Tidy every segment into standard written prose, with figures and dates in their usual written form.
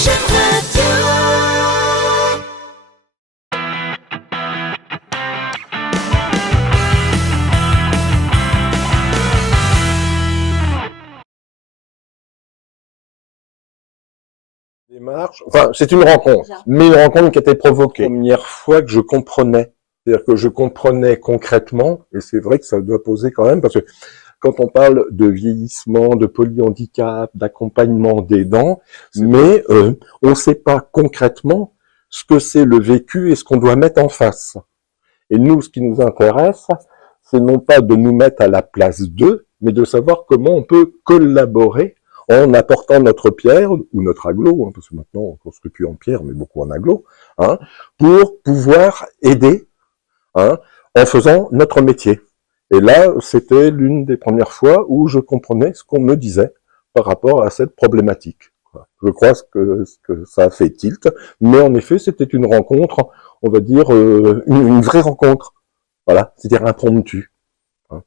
J'aime Radio. Démarche, enfin, c'est une rencontre, mais une rencontre qui a été provoquée. La première fois que je comprenais, c'est-à-dire que je comprenais concrètement, et c'est vrai que ça doit poser quand même, parce que quand on parle de vieillissement, de polyhandicap, d'accompagnement des dents, mais on ne sait pas concrètement ce que c'est le vécu et ce qu'on doit mettre en face. Et nous, ce qui nous intéresse, c'est non pas de nous mettre à la place d'eux, mais de savoir comment on peut collaborer en apportant notre pierre ou notre aglo, hein, parce que maintenant on ne construit plus en pierre, mais beaucoup en aglo, hein, pour pouvoir aider, hein, en faisant notre métier. Et là, c'était l'une des premières fois où je comprenais ce qu'on me disait par rapport à cette problématique. Je crois que ça a fait tilt, mais en effet, c'était une rencontre, on va dire, une vraie rencontre. Voilà, c'est-à-dire impromptue. Hein,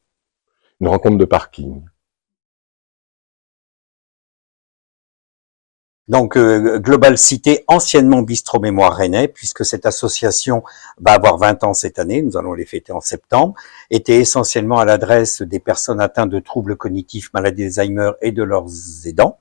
une rencontre de parking. Donc, Global Cité, anciennement Bistrot Mémoire Rennais, puisque cette association va avoir 20 ans cette année, nous allons les fêter en septembre, était essentiellement à l'adresse des personnes atteintes de troubles cognitifs, maladie d'Alzheimer et de leurs aidants,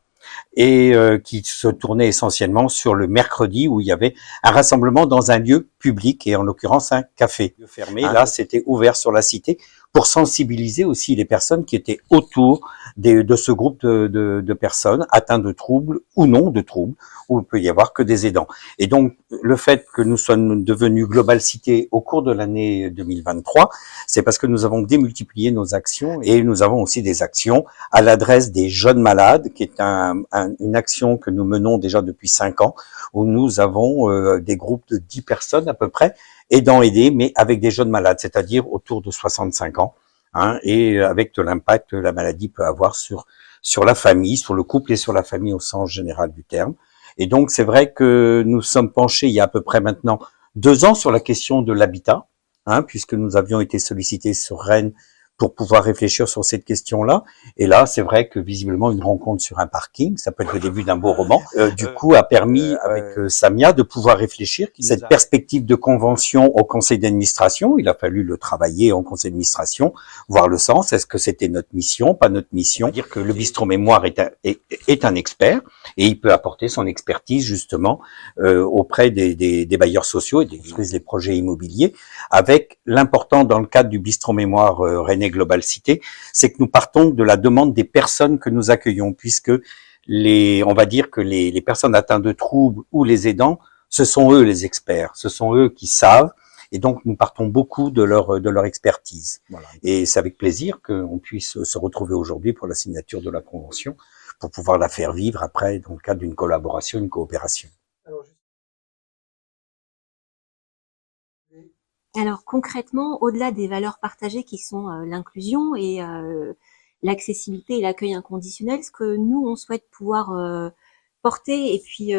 et qui se tournait essentiellement sur le mercredi où il y avait un rassemblement dans un lieu public, et en l'occurrence un café fermé. Là, c'était ouvert sur la cité pour sensibiliser aussi les personnes qui étaient autour de ce groupe de personnes atteintes de troubles ou non de troubles, où il peut y avoir que des aidants. Et donc, le fait que nous sommes devenus Global Cité au cours de l'année 2023, c'est parce que nous avons démultiplié nos actions, et nous avons aussi des actions à l'adresse des jeunes malades, qui est une action que nous menons déjà depuis 5 ans, où nous avons des groupes de 10 personnes à peu près, aidants aidés, mais avec des jeunes malades, c'est-à-dire autour de 65 ans, hein, et avec de l'impact que la maladie peut avoir sur la famille, sur le couple et sur la famille au sens général du terme. Et donc, c'est vrai que nous sommes penchés il y a à peu près maintenant 2 ans sur la question de l'habitat, hein, puisque nous avions été sollicités sur Rennes pour pouvoir réfléchir sur cette question-là. Et là, c'est vrai que visiblement, une rencontre sur un parking, ça peut être le début d'un beau roman, du coup, a permis avec Samia de pouvoir réfléchir cette perspective de convention au conseil d'administration. Il a fallu le travailler en conseil d'administration, voir le sens. Est-ce que c'était notre mission, pas notre mission? Dire que le bistrot mémoire est un expert, et il peut apporter son expertise justement auprès des bailleurs sociaux et des projets immobiliers, avec l'important dans le cadre du bistrot mémoire Rennais Global Cité, c'est que nous partons de la demande des personnes que nous accueillons, puisque on va dire que les personnes atteintes de troubles ou les aidants, ce sont eux les experts, ce sont eux qui savent, et donc nous partons beaucoup de leur expertise. Voilà. Et c'est avec plaisir qu'on puisse se retrouver aujourd'hui pour la signature de la convention, pour pouvoir la faire vivre après dans le cadre d'une collaboration, une coopération. Alors concrètement, au-delà des valeurs partagées qui sont l'inclusion et l'accessibilité et l'accueil inconditionnel, ce que nous, on souhaite pouvoir porter et puis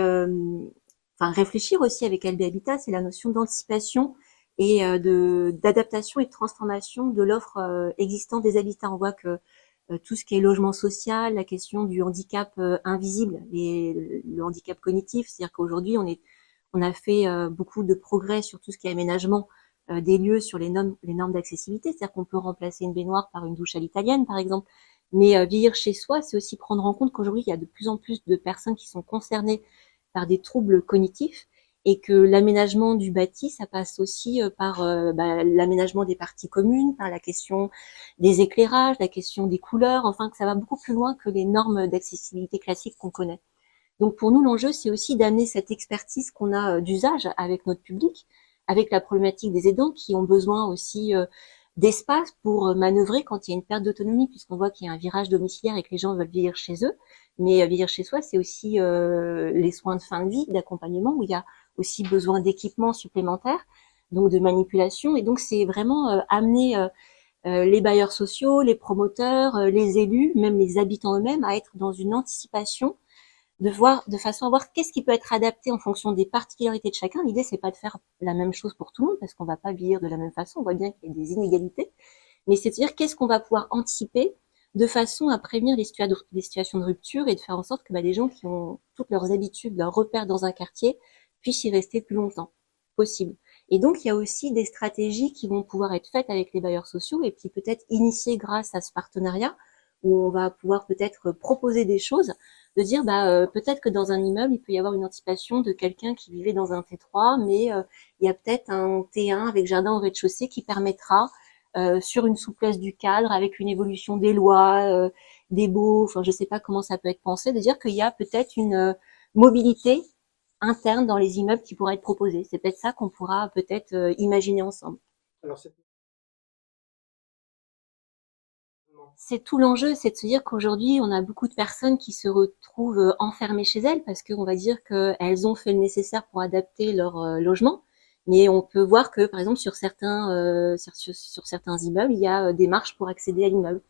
réfléchir aussi avec LB Habitat, c'est la notion d'anticipation et d'adaptation et de transformation de l'offre existante des habitats. On voit que tout ce qui est logement social, la question du handicap invisible et le handicap cognitif, c'est-à-dire qu'aujourd'hui, on a fait beaucoup de progrès sur tout ce qui est aménagement des lieux sur les normes d'accessibilité, c'est-à-dire qu'on peut remplacer une baignoire par une douche à l'italienne, par exemple. Mais vieillir chez soi, c'est aussi prendre en compte qu'aujourd'hui, il y a de plus en plus de personnes qui sont concernées par des troubles cognitifs et que l'aménagement du bâti, ça passe aussi par l'aménagement des parties communes, par la question des éclairages, la question des couleurs, enfin que ça va beaucoup plus loin que les normes d'accessibilité classiques qu'on connaît. Donc pour nous, l'enjeu, c'est aussi d'amener cette expertise qu'on a d'usage avec notre public, avec la problématique des aidants qui ont besoin aussi d'espace pour manœuvrer quand il y a une perte d'autonomie, puisqu'on voit qu'il y a un virage domiciliaire et que les gens veulent vieillir chez eux. Mais vieillir chez soi, c'est aussi les soins de fin de vie, d'accompagnement, où il y a aussi besoin d'équipements supplémentaires, donc de manipulation. Et donc, c'est vraiment amener les bailleurs sociaux, les promoteurs, les élus, même les habitants eux-mêmes, à être dans une anticipation de façon à voir qu'est-ce qui peut être adapté en fonction des particularités de chacun. L'idée, c'est pas de faire la même chose pour tout le monde, parce qu'on va pas vieillir de la même façon. On voit bien qu'il y a des inégalités. Mais c'est de dire qu'est-ce qu'on va pouvoir anticiper de façon à prévenir les situations de rupture et de faire en sorte que les gens qui ont toutes leurs habitudes, leurs repères dans un quartier, puissent y rester plus longtemps possible. Et donc, il y a aussi des stratégies qui vont pouvoir être faites avec les bailleurs sociaux et puis peut-être initiées grâce à ce partenariat où on va pouvoir peut-être proposer des choses, de dire peut-être que dans un immeuble, il peut y avoir une anticipation de quelqu'un qui vivait dans un T3, mais il y a peut-être un T1 avec jardin au rez-de-chaussée qui permettra, sur une souplesse du cadre, avec une évolution des lois, des baux, enfin je sais pas comment ça peut être pensé, de dire qu'il y a peut-être une mobilité interne dans les immeubles qui pourrait être proposée. C'est peut-être ça qu'on pourra peut-être imaginer ensemble. Alors, C'est tout l'enjeu, c'est de se dire qu'aujourd'hui, on a beaucoup de personnes qui se retrouvent enfermées chez elles parce qu'on va dire qu'elles ont fait le nécessaire pour adapter leur logement. Mais on peut voir que, par exemple, sur certains immeubles, il y a des marches pour accéder à l'immeuble.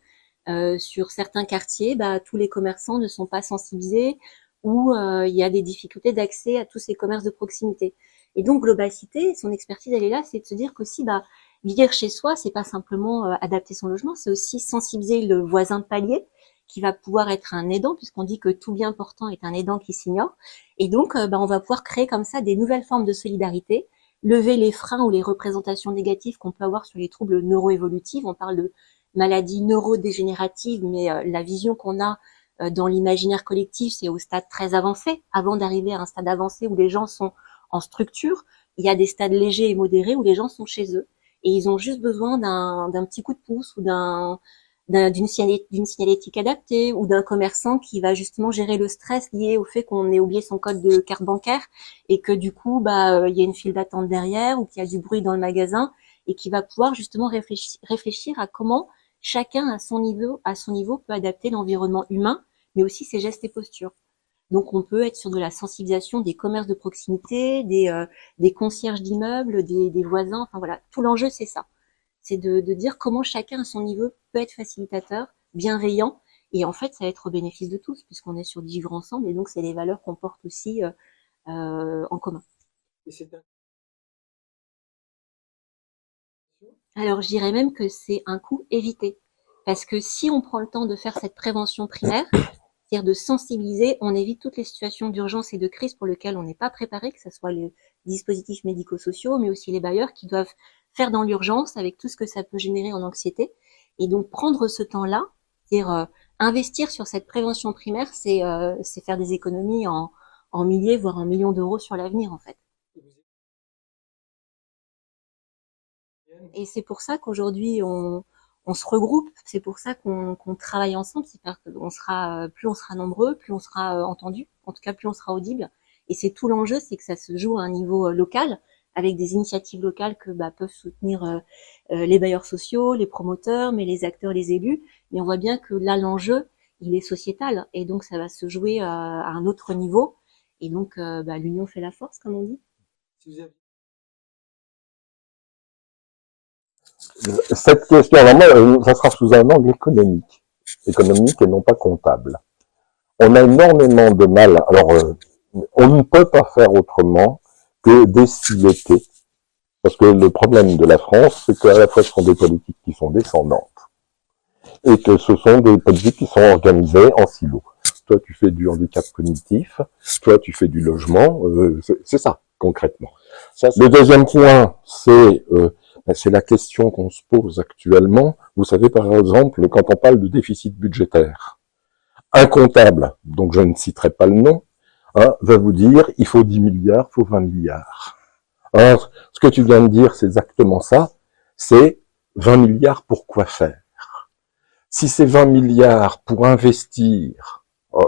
Sur certains quartiers, tous les commerçants ne sont pas sensibilisés ou il y a des difficultés d'accès à tous ces commerces de proximité. Et donc, Global-Cité, son expertise, elle est là, c'est de se dire qu'aussi, vivre chez soi, c'est pas simplement adapter son logement, c'est aussi sensibiliser le voisin de palier qui va pouvoir être un aidant, puisqu'on dit que tout bien portant est un aidant qui s'ignore. Et donc, on va pouvoir créer comme ça des nouvelles formes de solidarité, lever les freins ou les représentations négatives qu'on peut avoir sur les troubles neuroévolutifs. On parle de maladies neurodégénératives, mais la vision qu'on a dans l'imaginaire collectif, c'est au stade très avancé. Avant d'arriver à un stade avancé où les gens sont en structure, il y a des stades légers et modérés où les gens sont chez eux. Et ils ont juste besoin d'un petit coup de pouce ou d'une signalétique adaptée ou d'un commerçant qui va justement gérer le stress lié au fait qu'on ait oublié son code de carte bancaire et que du coup, il y a une file d'attente derrière ou qu'il y a du bruit dans le magasin et qui va pouvoir justement réfléchir à comment chacun à son niveau peut adapter l'environnement humain, mais aussi ses gestes et postures. Donc, on peut être sur de la sensibilisation des commerces de proximité, des concierges d'immeubles, des voisins. Enfin voilà, tout l'enjeu, c'est ça. C'est de dire comment chacun à son niveau peut être facilitateur, bienveillant. Et en fait, ça va être au bénéfice de tous, puisqu'on est sur du vivre ensemble. Et donc, c'est les valeurs qu'on porte aussi en commun. Alors, je dirais même que c'est un coût évité. Parce que si on prend le temps de faire cette prévention primaire, c'est-à-dire de sensibiliser, on évite toutes les situations d'urgence et de crise pour lesquelles on n'est pas préparé, que ce soit les dispositifs médico-sociaux, mais aussi les bailleurs qui doivent faire dans l'urgence avec tout ce que ça peut générer en anxiété. Et donc prendre ce temps-là, c'est-à-dire investir sur cette prévention primaire, c'est faire des économies en milliers, voire en millions d'euros sur l'avenir en fait. Et c'est pour ça qu'aujourd'hui on se regroupe, c'est pour ça qu'on travaille ensemble, c'est-à-dire qu'on sera, plus on sera nombreux, plus on sera entendu, en tout cas plus on sera audible. Et c'est tout l'enjeu, c'est que ça se joue à un niveau local, avec des initiatives locales que peuvent soutenir les bailleurs sociaux, les promoteurs, mais les acteurs, les élus. Mais on voit bien que là, l'enjeu, il est sociétal, et donc ça va se jouer à un autre niveau. Et donc, l'union fait la force, comme on dit. Cette question, alors moi, ça sera sous un angle économique et non pas comptable. On a énormément de mal, alors on ne peut pas faire autrement que déciloter, parce que le problème de la France, c'est qu'à la fois ce sont des politiques qui sont descendantes, et que ce sont des politiques qui sont organisées en silos. Toi, tu fais du handicap cognitif, toi, tu fais du logement, c'est ça, concrètement. Le deuxième point, c'est la question qu'on se pose actuellement. Vous savez, par exemple, quand on parle de déficit budgétaire, un comptable, donc je ne citerai pas le nom, va vous dire, il faut 10 milliards, il faut 20 milliards. Alors, ce que tu viens de dire, c'est exactement ça, c'est 20 milliards pour quoi faire? Si c'est 20 milliards pour investir,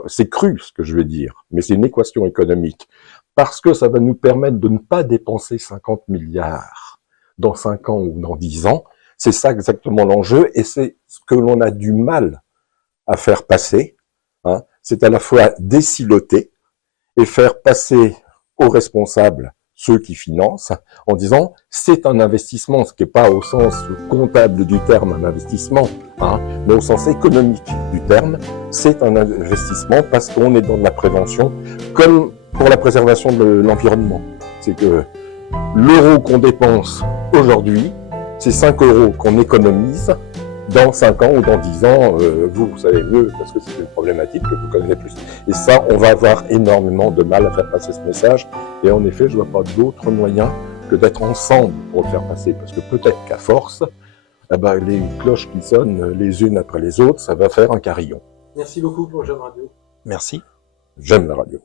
c'est cru ce que je vais dire, mais c'est une équation économique, parce que ça va nous permettre de ne pas dépenser 50 milliards dans 5 ans ou dans 10 ans, c'est ça exactement l'enjeu, et c'est ce que l'on a du mal à faire passer, c'est à la fois déciloter et faire passer aux responsables ceux qui financent, en disant c'est un investissement, ce qui n'est pas au sens comptable du terme un investissement, mais au sens économique du terme, c'est un investissement parce qu'on est dans de la prévention, comme pour la préservation de l'environnement. C'est que l'euro qu'on dépense aujourd'hui, c'est 5 euros qu'on économise dans 5 ans ou dans 10 ans, vous savez mieux, parce que c'est une problématique que vous connaissez plus. Et ça, on va avoir énormément de mal à faire passer ce message. Et en effet, je vois pas d'autre moyen que d'être ensemble pour le faire passer. Parce que peut-être qu'à force, eh ben, les cloches qui sonnent les unes après les autres, ça va faire un carillon. Merci beaucoup pour Jeune Radio. Merci. J'aime la radio.